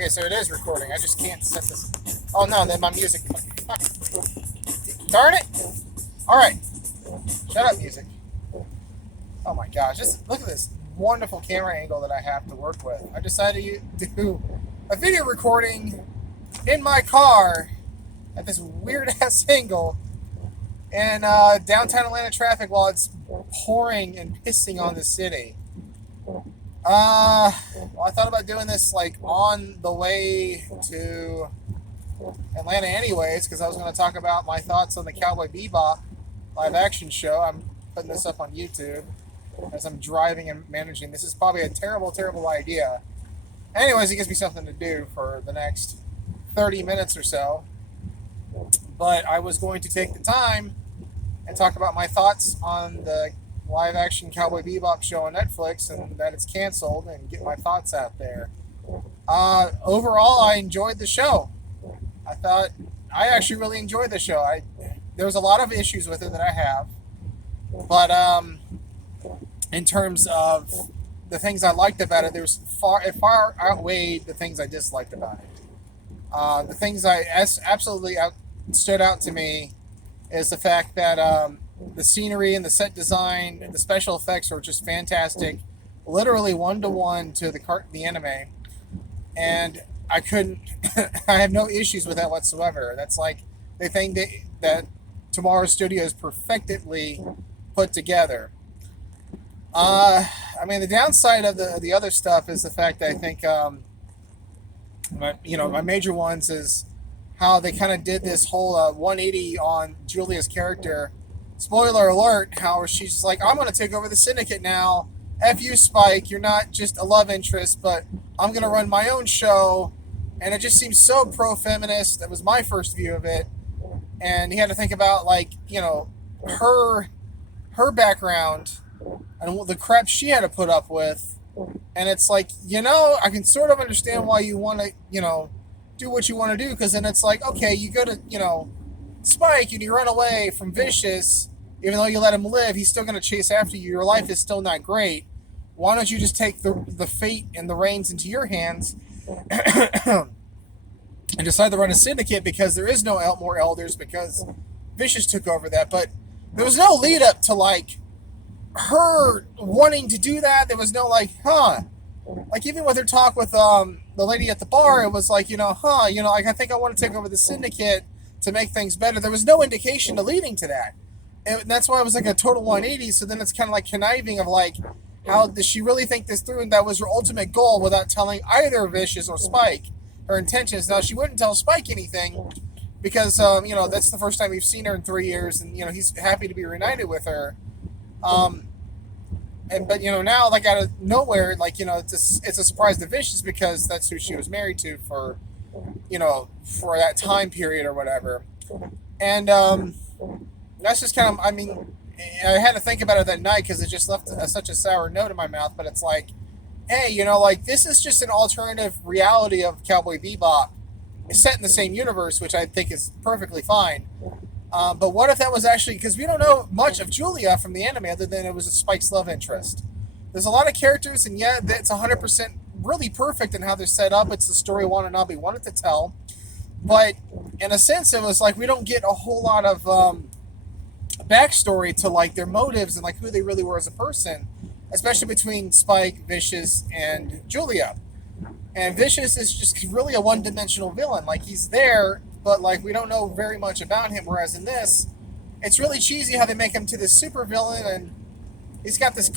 Okay, so it is recording. I just can't set this. Oh no, then my music. Fuck. Darn it! Alright. Shut up, music. Oh my gosh, just look at this wonderful camera angle that I have to work with. I decided to do a video recording in my car at this weird ass angle in downtown Atlanta traffic while it's pouring and pissing on the city. Well, I thought about doing this like on the way to Atlanta anyways, because I was going to talk about my thoughts on the Cowboy Bebop live action show. I'm putting this up on YouTube as I'm driving and managing. This is probably a terrible, terrible idea. Anyways, it gives me something to do for the next 30 minutes or so. But I was going to take the time and talk about my thoughts on the live action Cowboy Bebop show on Netflix and that it's canceled and get my thoughts out there. Overall, I enjoyed the show. I actually really enjoyed the show. There was a lot of issues with it that I have, but in terms of the things I liked about it, it far outweighed the things I disliked about it. The things absolutely stood out to me is the fact that the scenery and the set design and the special effects are just fantastic, literally 1-to-1 to the anime, and I have no issues with that whatsoever. That's like the thing that Tomorrow Studios perfectly put together. I mean, the downside of the other stuff is the fact that I think, my major ones is how they kind of did this whole 180 on Julia's character. Spoiler alert, how she's like, I'm going to take over the syndicate now. F you, Spike. You're not just a love interest, but I'm going to run my own show. And it just seems so pro-feminist. That was my first view of it. And you had to think about, her background and the crap she had to put up with. And it's like, I can sort of understand why you want to, do what you want to do. Because then it's like, okay, you go to, Spike and you run away from Vicious. Even though you let him live, he's still going to chase after you. Your life is still not great. Why don't you just take the fate and the reins into your hands and decide to run a syndicate, because there is no more elders, because Vicious took over that. But there was no lead up to her wanting to do that. There was no even with her talk with the lady at the bar, it was like, I think I want to take over the syndicate to make things better. There was no indication to leading to that. And that's why it was like a total 180. So then it's kind of like conniving of how does she really think this through? And that was her ultimate goal without telling either Vicious or Spike her intentions. Now, she wouldn't tell Spike anything because, that's the first time we've seen her in 3 years, and, he's happy to be reunited with her. But now, out of nowhere, it's a surprise to Vicious, because that's who she was married to for that time period or whatever. And that's just kind of, I had to think about it that night because it just left such a sour note in my mouth. But it's like, hey, this is just an alternative reality of Cowboy Bebop. It's set in the same universe, which I think is perfectly fine. But what if that was actually, because we don't know much of Julia from the anime other than it was a Spike's love interest. There's a lot of characters, and yeah, it's 100% really perfect in how they're set up. It's the story Watanabe wanted to tell. But in a sense, it was like we don't get a whole lot of backstory to their motives and who they really were as a person, especially between Spike, Vicious, and Julia. And Vicious is just really a one-dimensional villain. He's there, but we don't know very much about him. Whereas in this, it's really cheesy how they make him to this super villain, and he's got this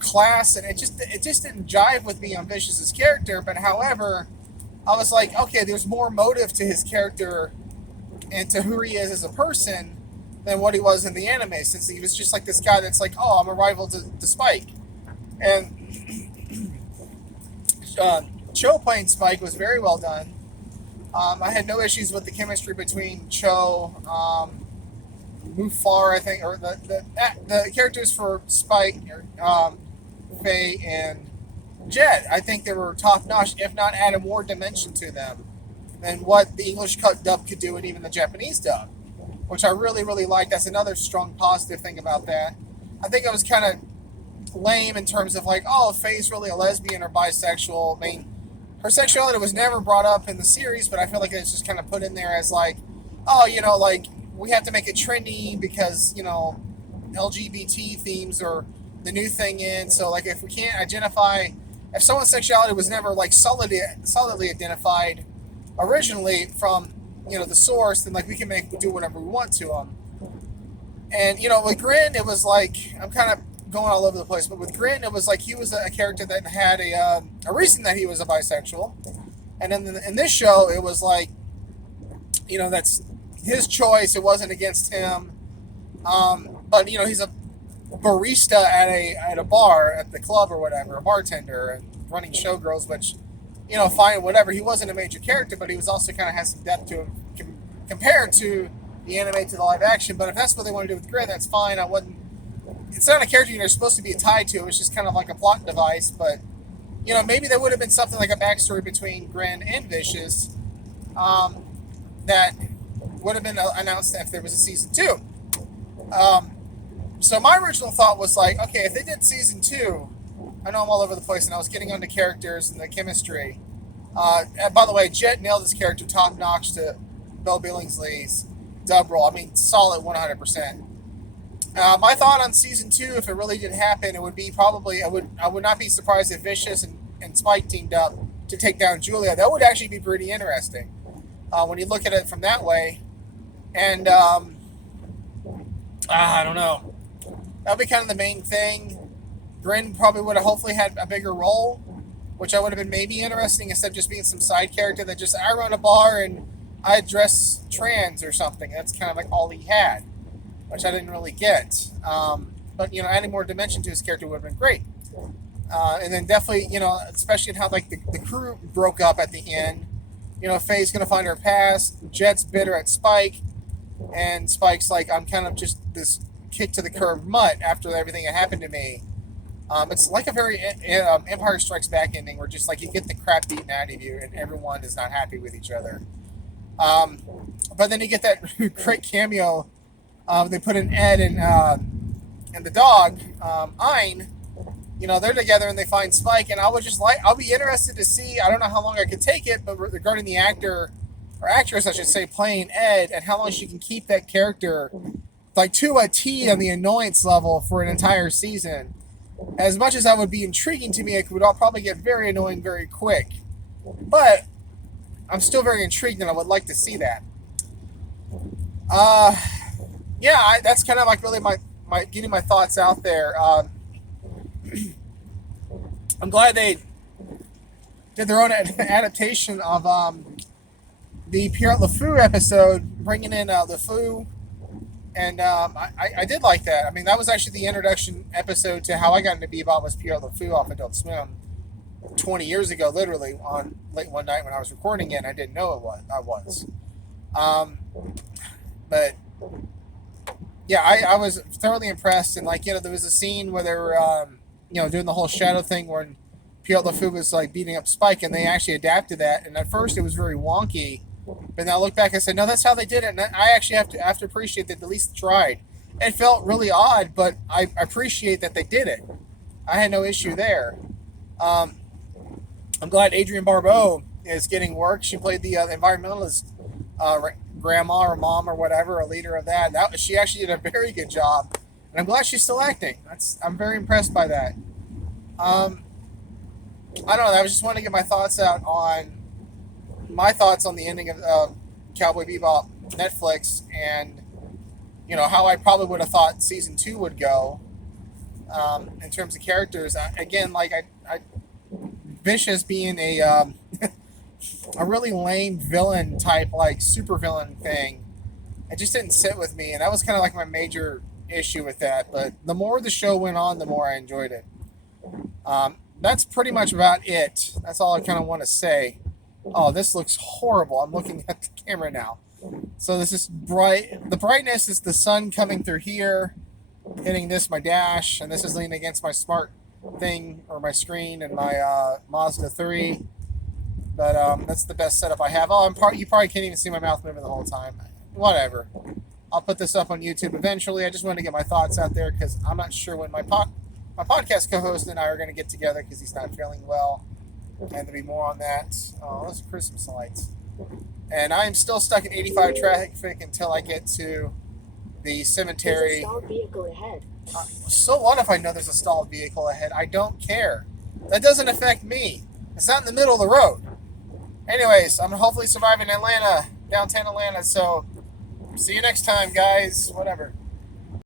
class, and it just didn't jive with me on Vicious's character. But however, I was like, okay, there's more motive to his character and to who he is as a person than what he was in the anime, since he was just this guy that's oh, I'm a rival to Spike. And Cho playing Spike was very well done. I had no issues with the chemistry between Cho, Mufar, I think, or the characters for Spike, Faye, and Jet. I think they were top-notch, if not added more dimension to them than what the English dub could do, and even the Japanese dub, which I really, really liked. That's another strong positive thing about that. I think it was kind of lame in terms of Faye's really a lesbian or bisexual. her sexuality was never brought up in the series, but I feel like it's just kind of put in there as like, oh, like we have to make it trendy because LGBT themes are the new thing in. So like if we can't identify, if someone's sexuality was never like solidly identified originally from the source, then like we can do whatever we want to them. And with Grin, it was like I'm kind of going all over the place, but with Grin, it was like he was a character that had a reason that he was a bisexual, and then in this show, it was like that's his choice. It wasn't against him. But he's a barista at a bar at the club or whatever, a bartender and running showgirls, which fine, whatever. He wasn't a major character, but he was also kind of has some depth to him compared to the anime to the live action. But if that's what they want to do with Grin, that's fine. I wouldn't. It's not a character you're supposed to be tied to. It's just kind of like a plot device. But maybe there would have been something like a backstory between Grin and Vicious that would have been announced if there was a season 2. So my original thought was like, okay, if they did season 2, I know I'm all over the place, and I was getting onto characters and the chemistry. And by the way, Jet nailed his character top notch to Bill Billingsley's dub role. I mean, solid 100%. My thought on season 2, if it really did happen, it would be probably I would not be surprised if Vicious and Spike teamed up to take down Julia. That would actually be pretty interesting when you look at it from that way. And I don't know. That would be kind of the main thing. Grin probably would have hopefully had a bigger role, which I would have been maybe interesting instead of just being some side character that just I run a bar and I dress trans or something. That's kind of like all he had, which I didn't really get. But adding more dimension to his character would have been great. And then definitely, especially in how like the crew broke up at the end. Faye's gonna find her past. Jet's bitter at Spike, and Spike's like, I'm kind of just this kick to the curb mutt after everything that happened to me. It's like a very Empire Strikes Back ending where just like you get the crap beaten out of you and everyone is not happy with each other. But then you get that great cameo. They put in Ed and the dog, Ein. They're together and they find Spike, and I'll be interested to see. I don't know how long I could take it, but regarding the actor or actress, I should say, playing Ed, and how long she can keep that character like to a T on the annoyance level for an entire season. As much as that would be intriguing to me, it would all probably get very annoying very quick. But I'm still very intrigued, and I would like to see that. That's kind of like really my getting my thoughts out there. I'm glad they did their own adaptation of the Pierre LeFou episode, bringing in LeFou. And I did like that. I mean, that was actually the introduction episode to how I got into Bebop, was Pierre LeFou off Adult Swim 20 years ago, literally, on late one night when I was recording it, and I didn't know I was. But, yeah, I was thoroughly impressed. And, like, there was a scene where they were, doing the whole shadow thing when Pierre LeFou was, like, beating up Spike, and they actually adapted that. And at first it was very wonky. But now I look back and say, no, that's how they did it. And I actually have to appreciate that they at least tried. It felt really odd, but I appreciate that they did it. I had no issue there. I'm glad Adrienne Barbeau is getting work. She played the environmentalist grandma or mom or whatever, a leader of that. She actually did a very good job. And I'm glad she's still acting. I'm very impressed by that. I don't know. I just wanted to get my thoughts out on the ending of Cowboy Bebop Netflix, and how I probably would have thought season 2 would go in terms of characters. Again, like I Vicious being a really lame villain type, like super villain thing, it just didn't sit with me, and that was kind of like my major issue with that. But the more the show went on, the more I enjoyed it. That's pretty much about it. That's all I kind of want to say. Oh, this looks horrible. I'm looking at the camera now. So this is bright. The brightness is the sun coming through here, hitting my dash, and this is leaning against my smart thing or my screen and my Mazda 3. But that's the best setup I have. Oh, you probably can't even see my mouth moving the whole time. Whatever. I'll put this up on YouTube eventually. I just wanted to get my thoughts out there because I'm not sure when my podcast co-host and I are going to get together because he's not feeling well. And there'll be more on that. Oh, those are Christmas lights. And I'm still stuck in 85 traffic until I get to the cemetery. There's a stalled vehicle ahead. So what if I know there's a stalled vehicle ahead? I don't care. That doesn't affect me. It's not in the middle of the road. Anyways, I'm hopefully surviving Atlanta, downtown Atlanta. So see you next time, guys. Whatever.